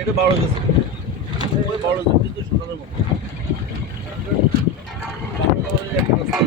এটা বড় গেছে ওই বড় কিন্তু সোনার মতো একটা রাস্তা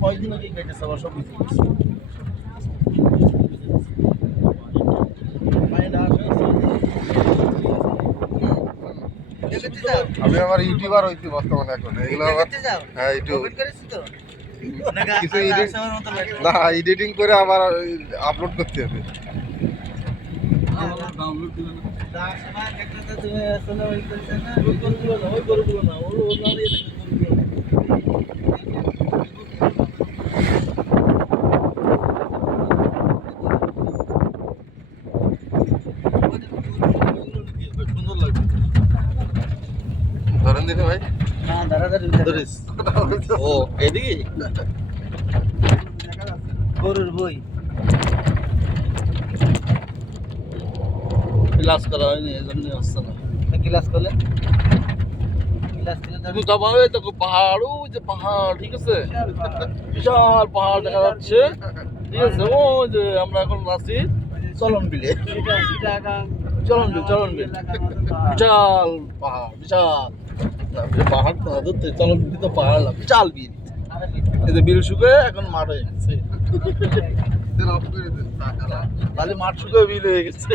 কয়েকদিন আগে কেটেছে আবার সব কিছু আমি আমার ইউটিউবার হইছি বর্তমানে এখন এগুলো আবার হ্যাঁ ইউটিউব কিছু না এডিটিং করে আবার আপলোড করতে হবে ধরেন দেখে ভাই ও এদিকে গরুর বই ক্লাস করা হয়নি এজন্য আসছে না ক্লাস করলে তুমি যাবে তো পাহাড় ওই যে পাহাড় ঠিক আছে বিশাল পাহাড় দেখা যাচ্ছে ঠিক আছে ওই যে আমরা এখন আছি চলন বিলে চলন বিল বিশাল পাহাড় বিশাল পাহাড় ধরতে চলন বিল তো পাহাড় না বিশাল বিল এই যে বিল শুকে এখন মাঠ হয়ে গেছে তাহলে মাঠ শুকে বিল হয়ে গেছে